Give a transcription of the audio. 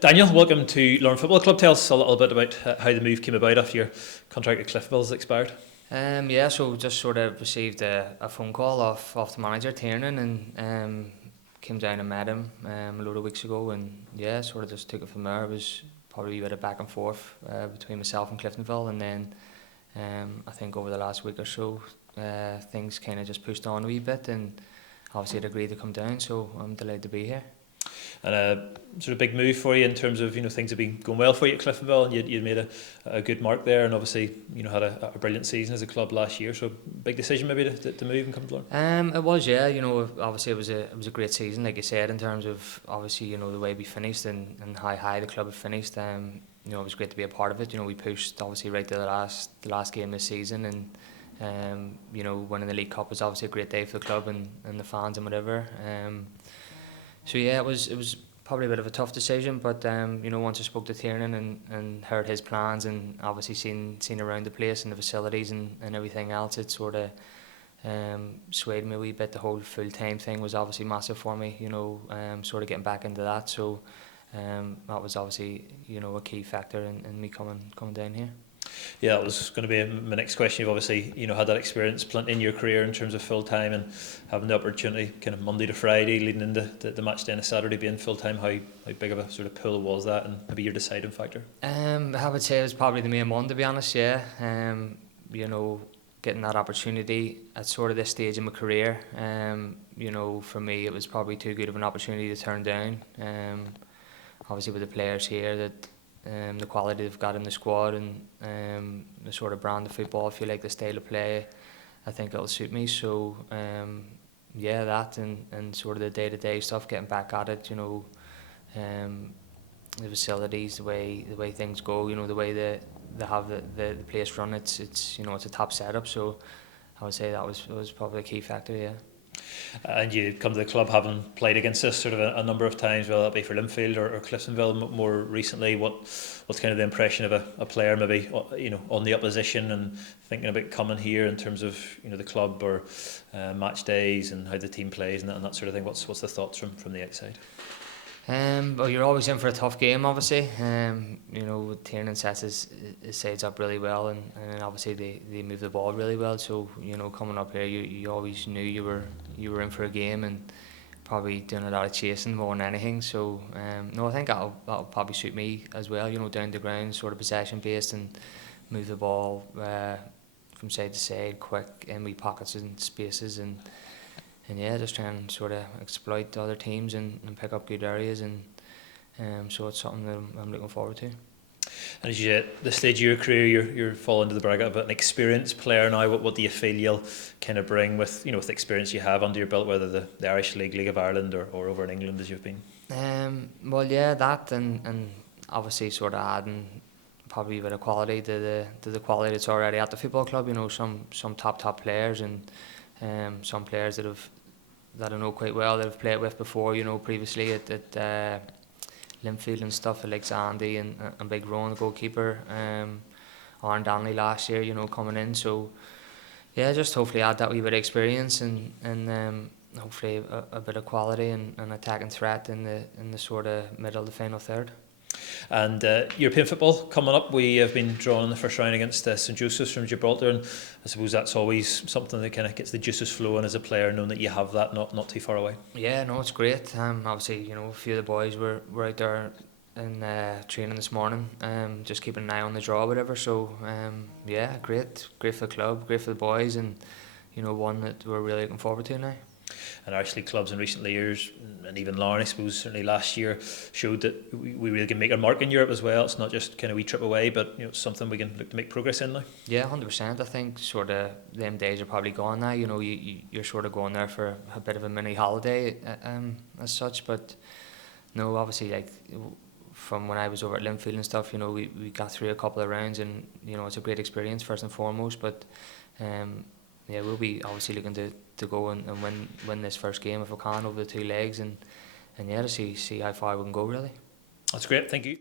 Daniel, welcome to Lauren Football Club. Tell us a little bit about how the move came about after your contract at Cliftonville has expired. Yeah, so just sort of received a phone call off the manager, Tiernan, and came down and met him a load of weeks ago, and yeah, sort of just took it from there. It was probably a bit of back and forth between myself and Cliftonville, and then I think over the last week or so, things kind of just pushed on a wee bit, and obviously I'd agreed to come down, so I'm delighted to be here. And a sort of big move for you in terms of things have been going well for you at Cliftonville, and you'd made a good mark there, and obviously had a brilliant season as a club last year. So big decision maybe to move and come to Lauren. It was, yeah. Obviously it was a great season, like you said, in terms of obviously the way we finished and how high the club had finished. It was great to be a part of it. We pushed obviously right to the last game this season, and winning the League Cup was obviously a great day for the club and the fans and whatever. So yeah, it was probably a bit of a tough decision, but once I spoke to Tiernan and heard his plans, and obviously seen around the place and the facilities and everything else, it sort of swayed me a wee bit. The whole full-time thing was obviously massive for me, sort of getting back into that. So that was obviously a key factor in me coming down here. Yeah, that was going to be my next question. You've obviously had that experience plenty in your career in terms of full time and having the opportunity kind of Monday to Friday leading into the match day on a Saturday being full time. How big of a sort of pull was that, and maybe your deciding factor? I would say it was probably the main one, to be honest. Yeah, getting that opportunity at sort of this stage in my career. For me it was probably too good of an opportunity to turn down. Obviously with the players here, that the quality they've got in the squad, and the sort of brand of football, I feel like the style of play, I think it'll suit me. So yeah, that and sort of the day-to-day stuff, getting back at it, the facilities, the way things go, the way they have the place run, it's a top setup. So I would say that was probably a key factor, yeah. And you come to the club having played against this sort of a number of times, whether that be for Linfield or Cliftonville more recently. What's kind of the impression of a player maybe on the opposition and thinking about coming here in terms of the club or match days and how the team plays and that sort of thing? What's the thoughts from the outside? Well, you're always in for a tough game, obviously. Tiernan sets his sides up really well, and obviously they move the ball really well. So coming up here, you always knew you were in for a game, and probably doing a lot of chasing more than anything. So no, I think that'll probably suit me as well. Down the ground, sort of possession based, and move the ball from side to side, quick in wee pockets and spaces, and yeah, just try and sort of exploit the other teams and pick up good areas, and so it's something that I'm looking forward to. And as you at this stage of your career, you're falling into the bracket of an experienced player now. What do you feel you'll kind of bring with with the experience you have under your belt, whether the Irish League, League of Ireland, or over in England as you've been? Well, yeah, that and obviously sort of adding probably a bit of quality to the quality that's already at the football club. Some top players, and some players that I know quite well, that I've played with before, previously at Linfield and stuff, like Andy and Big Rowan, the goalkeeper, Aaron Danley last year, coming in. So yeah, just hopefully add that wee bit of experience and hopefully a bit of quality and attacking threat in the sort of middle of the final third. And European football coming up, we have been drawn in the first round against St Joseph's from Gibraltar, and I suppose that's always something that kind of gets the juices flowing as a player, knowing that you have that not too far away. Yeah, no, it's great. Obviously, a few of the boys were out there in training this morning, just keeping an eye on the draw, whatever. So yeah, great for the club, great for the boys, and one that we're really looking forward to now. And Irish League clubs in recent years, and even Lauren, I suppose, certainly last year, showed that we really can make our mark in Europe as well. It's not just kind of we trip away, but something we can look to make progress in now. Yeah, 100%. I think sort of them days are probably gone now. You're sort of going there for a bit of a mini holiday as such. But no, obviously, like from when I was over at Linfield and stuff, we got through a couple of rounds, and it's a great experience first and foremost. But yeah, we'll be obviously looking to go and win this first game if we can over the two legs, and yeah, to see how far we can go really. That's great, thank you.